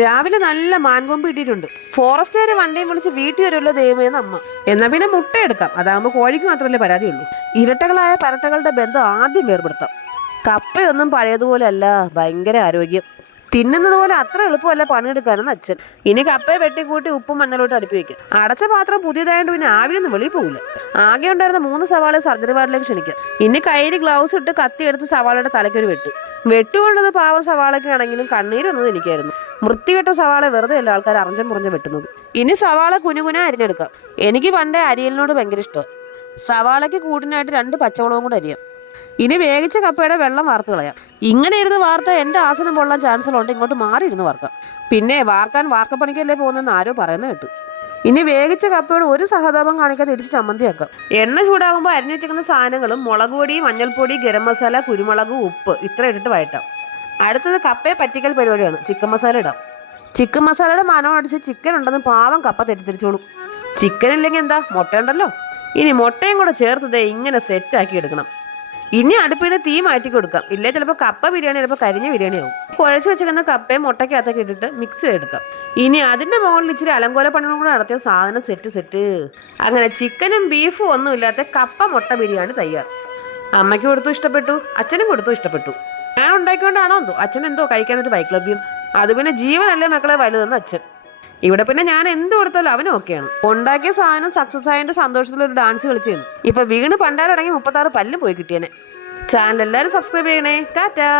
രാവിലെ നല്ല മാൻകൊമ്പ് ഇട്ടിട്ടുണ്ട്. ഫോറസ്റ്റുകാർ വണ്ടിയും വിളിച്ച് വീട്ടിൽ വരുമല്ലോ ദൈവമേന്ന് അമ്മ. എന്നാൽ പിന്നെ മുട്ട എടുക്കാം, അതാകുമ്പോൾ കോഴിക്ക് മാത്രമല്ലേ പരാതിയുള്ളൂ. ഇരട്ടകളായ പരട്ടകളുടെ ബന്ധം ആദ്യം വേർപെടുത്താം. കപ്പയൊന്നും പഴയതുപോലെ അല്ല, ഭയങ്കര ആരോഗ്യം. തിന്നുന്നത് പോലെ അത്ര എളുപ്പമല്ല പണിയെടുക്കാനെന്ന് അച്ഛൻ. ഇനി കപ്പയെ വെട്ടിക്കൂട്ടി ഉപ്പും മഞ്ഞളോട്ട് അടുപ്പി വയ്ക്കും. അടച്ച പാത്രം പുതിയതായതുകൊണ്ട് പിന്നെ ആവിയൊന്നും വെളിയിൽ പോകില്ല. ആകെ ഉണ്ടായിരുന്ന 3 സവാള സർജറി വാർഡിലേക്ക് ക്ഷണിക്കാം. ഇനി കയ്യിൽ ഗ്ലൗസ് ഇട്ട് കത്തിയെടുത്ത് സവാളയുടെ തലയ്ക്കൊരു വെട്ടുകൊണ്ടത് പാവം സവാളയ്ക്കാണെങ്കിലും കണ്ണീരൊന്നും എനിക്കായിരുന്നു. വൃത്തികെട്ട സവാള വെറുതെ അല്ല ആൾക്കാർ അറിഞ്ഞം മുറിഞ്ഞം വെട്ടുന്നത്. ഇനി സവാള കുനുകുന അരിഞ്ഞെടുക്കാം. എനിക്ക് പണ്ടേ അരിയലിനോട് ഭയങ്കര ഇഷ്ടമാണ്. സവാളയ്ക്ക് കൂട്ടിനായിട്ട് 2 പച്ചമുളകും കൂടെ അരിയാം. ഇനി വേവിച്ച കപ്പയുടെ വെള്ളം വാർത്ത് കളയാം. ഇങ്ങനെ ഇരുന്ന് വാർത്ത എൻ്റെ ആസനം പൊള്ളാൻ ചാൻസ് ഉള്ളതുകൊണ്ട് ഇങ്ങോട്ട് മാറി ഇരുന്ന് വാർക്കാം. പിന്നെ വാർക്കപ്പണിക്കല്ലേ പോകുന്നതെന്ന് ആരോ പറയുന്നത് കേട്ടു. ഇനി വേവിച്ച കപ്പയോട് ഒരു സഹതാപം കാണിക്കാതെ ഇടിച്ച് ചമ്മന്തിയാക്കാം. എണ്ണ ചൂടാകുമ്പോൾ അരിഞ്ഞു വെച്ചിരിക്കുന്ന സാധനങ്ങളും മുളക് പൊടി, മഞ്ഞൾപ്പൊടി, ഗരം മസാല, കുരുമുളക്, ഉപ്പ് ഇത്ര ഇട്ടിട്ട് വഴറ്റാം. അടുത്തത് കപ്പയെ പറ്റിക്കൽ പരിപാടിയാണ്. ചിക്കൻ മസാല ഇടാം. ചിക്കൻ മസാലയുടെ മണം അടിച്ച് ചിക്കൻ ഉണ്ടെന്ന് പാവം കപ്പ തെറ്റിദ്ധരിച്ചോളും. ചിക്കൻ ഇല്ലെങ്കിൽ എന്താ, മുട്ടയുണ്ടല്ലോ. ഇനി മുട്ടയും കൂടെ ചേർത്തത് ഇങ്ങനെ സെറ്റാക്കി എടുക്കണം. ഇനി അടുപ്പിന് തീ മാറ്റി കൊടുക്കാം. ഇല്ലേ ചിലപ്പോൾ കപ്പ ബിരിയാണി, ചിലപ്പോൾ കരിഞ്ഞ ബിരിയാണി ആവും. കുഴച്ച് വെച്ചിരിക്കുന്ന കപ്പയും മുട്ടയ്ക്കകത്തൊക്കെ ഇട്ടിട്ട് മിക്സ് ചെയ്തെടുക്കാം. ഇനി അതിൻ്റെ മുകളിൽ ഇച്ചിരി അലങ്കോല പണികളും കൂടെ നടത്തിയ സാധനം സെറ്റ്. അങ്ങനെ ചിക്കനും ബീഫും ഒന്നും ഇല്ലാത്ത കപ്പ മുട്ട ബിരിയാണി തയ്യാർ. അമ്മയ്ക്ക് കൊടുത്തു ഇഷ്ടപ്പെട്ടു, അച്ഛനും കൊടുത്തു ഇഷ്ടപ്പെട്ടു. ഞാൻ ഉണ്ടാക്കിക്കൊണ്ടാണോ എന്തോ അച്ഛൻ എന്തോ കഴിക്കാനൊരു വൈക്ലഭ്യം. അത് പിന്നെ ജീവനല്ലേ മക്കളെ വലുതെന്ന് അച്ഛൻ. ഇവിടെ പിന്നെ ഞാൻ എന്ത് കൊടുത്താലും അവനും ഓക്കെയാണ്. ഉണ്ടാക്കിയ സാധനം സക്സസ് ആയതിന്റെ സന്തോഷത്തിലൊരു ഡാൻസ് കളിച്ചാണ്. ഇപ്പൊ വീണ് പണ്ടാരടങ്ങി 36 പല്ലും പോയി കിട്ടിയേനെ. ചാനൽ എല്ലാവരും സബ്സ്ക്രൈബ് ചെയ്യണേ. ടാറ്റാ.